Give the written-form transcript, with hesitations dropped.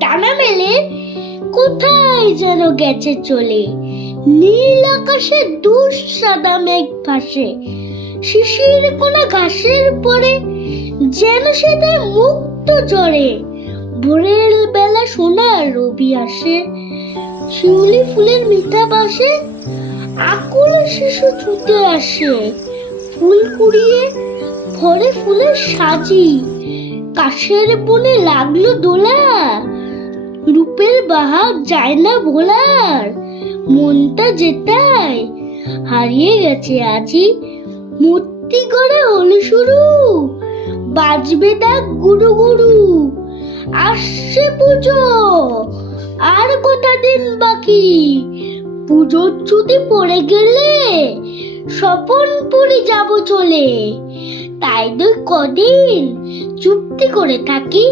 ডানা মেলে কোথায় যেন গেছে চলে। নীল আকাশে দুষ সাদা মেঘ ভাসে, শিশির কোনা ঘাসের পরে যেন সে তার মুক্ত জ্বরে। ভোরের বেলা সোনার রবি আসে, শিউলি ফুলের মিঠা বাসে আকুল শিশু ছুটে আসে। ফুল কুড়িয়ে ভরে ফুলের সাজি, কাশের বনে লাগলো দোলা। রূপের বাহার যায় না ভোলার, মনটা যেতায় হারিয়ে গেছে আজি। মূর্তি গড়ে হলো শুরু, বাজবে ডাক গুরু গুরু। আসছে পুজো, আর কটা দিন বাকি। পুজোর ছুটি পড়ে গেলে স্বপনপুরি যাব চলে। তাই তো কদিন চুপটি করে থাকি।